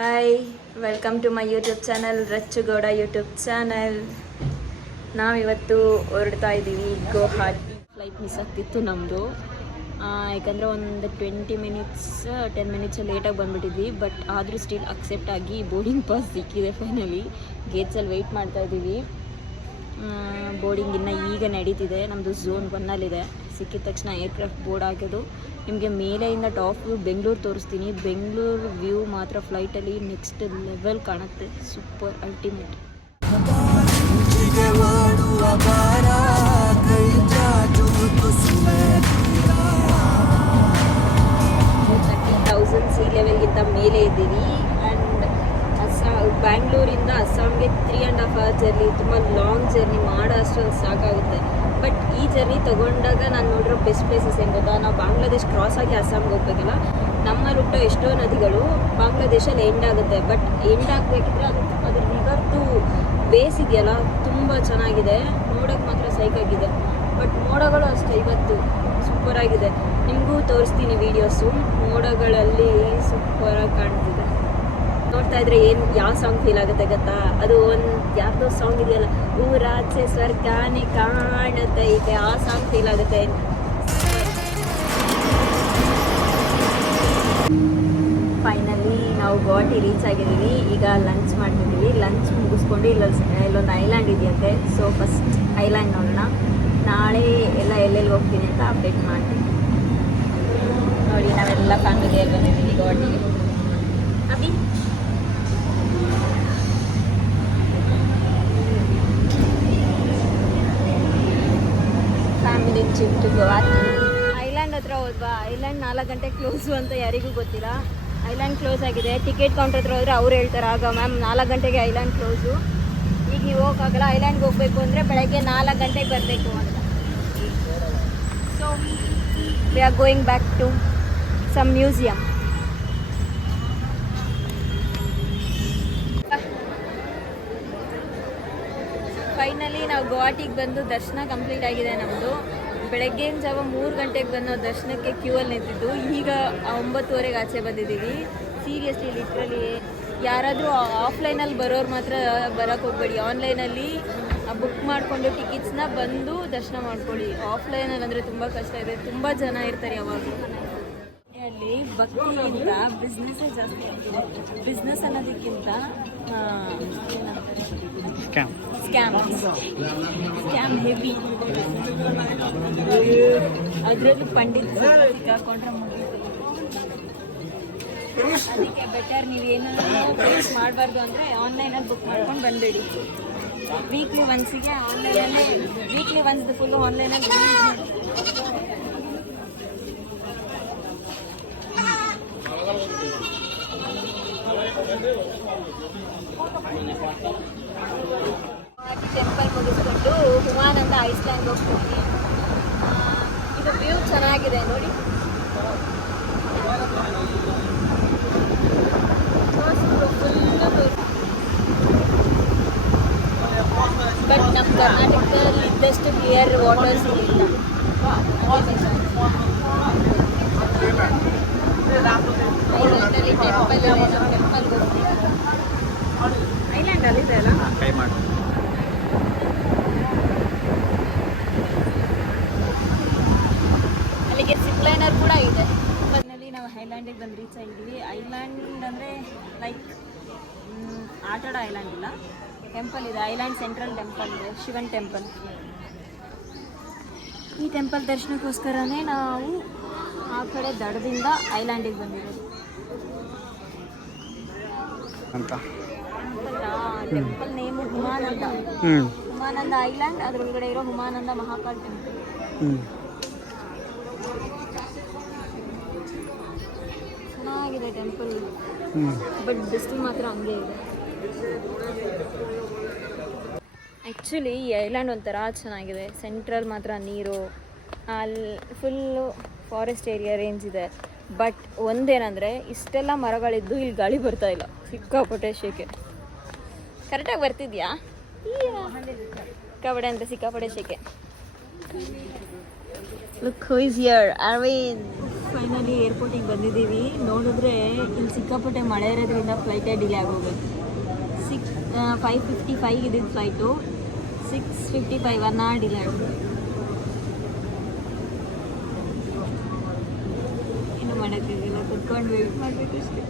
Hi, welcome to my YouTube channel ರಚ್ಚುಗೌಡ YouTube channel. ನಾವಿವತ್ತು ಹೊರಡ್ತಾ ಇದ್ದೀವಿ ಗುವಾಹಟಿ. ಫ್ಲೈಟ್ ಮಿಸ್ ಆಗ್ತಿತ್ತು ನಮ್ಮದು, ಯಾಕಂದರೆ ಒಂದು 10 ಮಿನಿಟ್ಸ್ ಲೇಟಾಗಿ ಬಂದುಬಿಟ್ಟಿದ್ವಿ. ಬಟ್ ಆದರೂ ಸ್ಟಿಲ್ ಅಕ್ಸೆಪ್ಟ್ ಆಗಿ ಬೋರ್ಡಿಂಗ್ ಪಾಸ್ ಸಿಕ್ಕಿದೆ. ಫೈನಲಿ ಗೇಟ್ಸಲ್ಲಿ ವೆಯ್ಟ್ ಮಾಡ್ತಾ ಇದ್ದೀವಿ. ಬೋರ್ಡಿಂಗ್ ಇನ್ನು ಈಗ ನಡೀತಿದೆ. ನಮ್ಮದು ಝೋನ್ 1ಅಲ್ಲಿದೆ. ಸಿಕ್ಕಿದ ತಕ್ಷಣ ಏರ್ಕ್ರಾಫ್ಟ್ ಬೋರ್ಡ್ ಆಗೋದು. ನಿಮಗೆ ಮೇಲೆಯಿಂದ ಟಾಪ್ ವ್ಯೂ ಬೆಂಗಳೂರು ತೋರಿಸ್ತೀನಿ. ಬೆಂಗಳೂರು ವ್ಯೂ ಮಾತ್ರ ಫ್ಲೈಟಲ್ಲಿ ನೆಕ್ಸ್ಟ್ ಲೆವೆಲ್ ಕಾಣುತ್ತೆ. Super ultimate. 30,000 ಸಿ ಲೆವೆಲ್ಗಿಂತ ಮೇಲೆ ಇದ್ದೀವಿ. ಆ್ಯಂಡ್ ಬ್ಯಾಂಗ್ಳೂರಿಂದ ಅಸ್ಸಾಂಗೆ 3.5 hours ಜರ್ನಿ. ತುಂಬ ಲಾಂಗ್ ಜರ್ನಿ ಮಾಡೋ ಅಷ್ಟು ಸಾಕಾಗುತ್ತೆ. ಬಟ್ ಈ ಜರ್ನಿ ತೊಗೊಂಡಾಗ ನಾನು ನೋಡಿರೋ ಬೆಸ್ಟ್ ಪ್ಲೇಸಸ್ ಏನು ಗೊತ್ತಾ, ನಾವು ಬಾಂಗ್ಲಾದೇಶ್ ಕ್ರಾಸ್ ಆಗಿ ಅಸ್ಸಾಂಗೆ ಹೋಗ್ಬೇಕಲ್ಲ, ನಮ್ಮಲ್ಲಿ ಹುಟ್ಟೋ ಎಷ್ಟೋ ನದಿಗಳು ಬಾಂಗ್ಲಾದೇಶಲ್ಲಿ ಎಂಡ್ ಆಗುತ್ತೆ. ಬಟ್ ಎಂಡ್ ಆಗಬೇಕಿದ್ರೆ ಅದ್ರ ರಿವರ್ದು ಬೇಸ್ ಇದೆಯಲ್ಲ, ತುಂಬ ಚೆನ್ನಾಗಿದೆ. ನೋಡೋಕ್ಕೆ ಮಾತ್ರ ಸೈಕಾಗಿದೆ. ಬಟ್ ಮೋಡಗಳು ಅಷ್ಟೇ ಇವತ್ತು ಸೂಪರಾಗಿದೆ. ನಿಮಗೂ ತೋರಿಸ್ತೀನಿ ವೀಡಿಯೋಸು. ಮೋಡಗಳಲ್ಲಿ ಸೂಪರಾಗಿ ಕಾಣ್ತಿದೆ. ನೋಡ್ತಾ ಇದ್ರೆ ಯಾವ ಸಾಂಗ್ ಫೀಲ್ ಆಗುತ್ತೆ ಗೊತ್ತಾ, ಅದು ಒಂದು ಯಾರ್ದೋ ಸಾಂಗ್ ಇದೆಯಲ್ಲ, ಊರಾಚೆ ಸ್ವರ್ಗಾನೆ ಕಾಣುತ್ತೈತೆ, ಆ ಸಾಂಗ್ ಫೀಲ್ ಆಗುತ್ತೆ. ಫೈನಲಿ ನಾವು ಗುವಾಹಟಿ ರೀಚ್ ಆಗಿದ್ದೀವಿ. ಈಗ ಲಂಚ್ ಮಾಡ್ತಿದ್ದೀವಿ. ಲಂಚ್ ಮುಗಿಸ್ಕೊಂಡು ಇಲ್ಲೊಂದು ಐಲ್ಯಾಂಡ್ ಇದೆಯಂತೆ. ಸೊ ಫಸ್ಟ್ ಐಲ್ಯಾಂಡ್ ನೋಡೋಣ. ನಾಳೆ ಎಲ್ಲೆಲ್ಲಿ ಹೋಗ್ತೀನಿ ಅಂತ ಅಪ್ಡೇಟ್ ಮಾಡ್ತೀನಿ. ನೋಡಿ, ನಾವೆಲ್ಲ ಫ್ಯಾಮಿಲಿಯಲ್ಲಿ ಬಂದಿದ್ದೀವಿ ಗುವಾಹಟಿಗೆ. ಅಭಿ family trip to Guwahati. Island ಹತ್ರ ಹೋದ್ವಾ? ಐಲ್ಯಾಂಡ್ 4 ಗಂಟೆಗೆ ಕ್ಲೋಸು ಅಂತ ಯಾರಿಗೂ ಗೊತ್ತಿಲ್ಲ. ಐಲ್ಯಾಂಡ್ ಕ್ಲೋಸ್ ಆಗಿದೆ. ಟಿಕೆಟ್ ಕೌಂಟರ್ ಹತ್ರ ಹೋದರೆ ಅವ್ರು ಹೇಳ್ತಾರೆ, ಆಗ ಮ್ಯಾಮ್ 4 ಗಂಟೆಗೆ ಐಲ್ಯಾಂಡ್ ಕ್ಲೋಸು, ಈಗ ನೀವು ಹೋಗೋಕ್ಕಾಗಲ್ಲ. ಐಲ್ಯಾಂಡ್ಗೆ ಹೋಗಬೇಕು ಅಂದರೆ ಬೆಳಗ್ಗೆ 4 ಗಂಟೆಗೆ ಬರಬೇಕು ಅಂತ. So we are going back to some museum. Finally ನಾವು ಗುವಾಹಟಿಗೆ ಬಂದು ದರ್ಶನ ಕಂಪ್ಲೀಟ್ ಆಗಿದೆ ನಮ್ಮದು. ಬೆಳಗ್ಗಿನ ಜಾವ 3 ಗಂಟೆಗೆ ಬಂದು ದರ್ಶನಕ್ಕೆ ಕ್ಯೂ ಅಲ್ಲಿ ನಿಂತಿದ್ದು. ಈಗ 9:30 ಆಚೆ ಬಂದಿದ್ದೀವಿ. ಸೀರಿಯಸ್ಲಿ, ಲಿಟ್ರಲಿ ಯಾರಾದರೂ ಆಫ್ಲೈನಲ್ಲಿ ಬರೋರು ಮಾತ್ರ ಬರೋಕ್ಕೆ ಹೋಗ್ಬೇಡಿ. ಆನ್ಲೈನಲ್ಲಿ ಬುಕ್ ಮಾಡಿಕೊಂಡು ಟಿಕೆಟ್ಸ್ನ ಬಂದು ದರ್ಶನ ಮಾಡ್ಕೊಳ್ಳಿ. ಆಫ್ಲೈನಲ್ಲಿ ಅಂದರೆ ತುಂಬ ಕಷ್ಟ ಇದೆ. ತುಂಬ ಜನ ಇರ್ತಾರೆ ಯಾವಾಗ. ಅಲ್ಲಿ ಭಕ್ತಿಗಿಂತ ಬಿಸ್ನೆಸ್ಸೇ ಜಾಸ್ತಿ ಆಗ್ತಿದೆ. ಬಿಸ್ನೆಸ್ ಅನ್ನೋದಕ್ಕಿಂತ ಸ್ಕ್ಯಾಮ್ ಹೆವಿ. ಅದರಲ್ಲೂ ಪಂಡಿತ್ ಸಿಕ್ಕಾಕೊಂಡ್ರೆ ಮುಗಿತು. ಅದಕ್ಕೆ ಬೆಟರ್ ನೀವೇನಾದರೂ ಪ್ಲೇಸ್ ಮಾಡಬಾರ್ದು ಅಂದರೆ ಆನ್ಲೈನಲ್ಲಿ ಬುಕ್ ಮಾಡ್ಕೊಂಡು ಬಂದುಬಿಡಿ. ವೀಕ್ಲಿ ಒನ್ಸಿಗೆ ಆನ್ಲೈನಲ್ಲೇ, ವೀಕ್ಲಿ ಒನ್ಸ್ದು ಫುಲ್ಲು ಆನ್ಲೈನಲ್ಲಿ. ಟೆಂಪಲ್ ಮುಗಿಸ್ಕೊಂಡು ಹುಮಾನಂದ ಐಸ್ಲ್ಯಾಂಡ್ ಹೋಗ್ತೀವಿ. ಇದು ವ್ಯೂ ಚೆನ್ನಾಗಿದೆ ನೋಡಿ. ಬಟ್ ನಮ್ಮ ಕರ್ನಾಟಕದಲ್ಲಿ ಇದ್ದಷ್ಟು ಕ್ಲಿಯರ್ ವಾಟರ್ಸ್ ಇಲ್ಲ. ಐಲ್ಯಾಂಡಲ್ಲಿ ಟೆಂಪಲ್ ಇದೆ. ನಾವು ಟೆಂಪಲ್ಗೆ ಹೋಗ್ತೀವಿ. ಐಲ್ಯಾಂಡಲ್ಲಿ ಇದೆ ಅಲ್ಲ, ಕೈ ಮಾಡಿ. ಅಲ್ಲಿಗೆ ಸಿಪ್ಲೈನರ್ ಕೂಡ ಇದೆ. ಬಂದಲ್ಲಿ ನಾವು ಐಲ್ಯಾಂಡಿಗೆ ಬಂದು ರೀಚ್ ಆಗಿದ್ದೀವಿ. ಐಲ್ಯಾಂಡ್ ಅಂದರೆ ಲೈಕ್ ಆಟಾಡೋ ಐಲ್ಯಾಂಡ್ ಇಲ್ಲ, ಟೆಂಪಲ್ ಇದೆ. ಐಲ್ಯಾಂಡ್ ಸೆಂಟ್ರಲ್ ಟೆಂಪಲ್ ಇದೆ, ಶಿವನ್ ಟೆಂಪಲ್. ಈ ಟೆಂಪಲ್ ದರ್ಶನಕ್ಕೋಸ್ಕರನೇ ನಾವು ಆ ಕಡೆ ದಡದಿಂದ ಐಲ್ಯಾಂಡಿಗೆ ಬಂದಿರೋದು. Temple name Umananda. Umananda island, ಅದರೊಳಗಡೆ ಇರೋ ಹುಮಾನಂದ ಮಹಾಕಾಲ್ ಟೆಂಪಲ್. ಚೆನ್ನಾಗಿದೆ ಟೆಂಪಲ್, ಬಟ್ ಬಿಸಿಲು ಮಾತ್ರ ಹಂಗೆ ಇದೆ. ಆ್ಯಕ್ಚುಲಿ ಈ ಐಲ್ಯಾಂಡ್ ಒಂಥರ ಚೆನ್ನಾಗಿದೆ. ಸೆಂಟ್ರಲ್ ಮಾತ್ರ ನೀರು, ಅಲ್ಲಿ ಫುಲ್ಲು ಫಾರೆಸ್ಟ್ ಏರಿಯಾ ರೇಂಜ್ ಇದೆ. ಬಟ್ ಒಂದೇನಂದರೆ ಇಷ್ಟೆಲ್ಲ ಮರಗಳಿದ್ದು ಇಲ್ಲಿ ಗಾಳಿ ಬರ್ತಾ ಇಲ್ಲ. ಸಿಕ್ಕಾಪಟ್ಟೆ ಶೇಕೆ. ಕರೆಕ್ಟಾಗಿ ಬರ್ತಿದ್ಯಾ? ಸಿಕ್ಕಾಪಟ್ಟೆ ಅಂತ ಸಿಕ್ಕಾಪಟ್ಟೆ ಶೇಕೆ. Look who is here, Arvind. Finally ಏರ್ಪೋರ್ಟಿಗೆ ಬಂದಿದ್ದೀವಿ. ನೋಡಿದ್ರೆ ಇಲ್ಲಿ ಸಿಕ್ಕಾಪಟ್ಟೆ ಮಳೆ ಇರೋದ್ರಿಂದ ಫ್ಲೈಟೇ ಡಿಲೇ ಆಗೋಗುತ್ತೆ. 5:55 ಇದ್ದಿದ್ದು ಫ್ಲೈಟು, 6:55 1 hour ಡಿಲೇ ಆಗಿದೆ. ಏನು ಮಾಡೋಕ್ಕಾಗಿಲ್ಲ, ಕುತ್ಕೊಂಡು ವೇಟ್ ಮಾಡಬೇಕು ಅಷ್ಟೇ.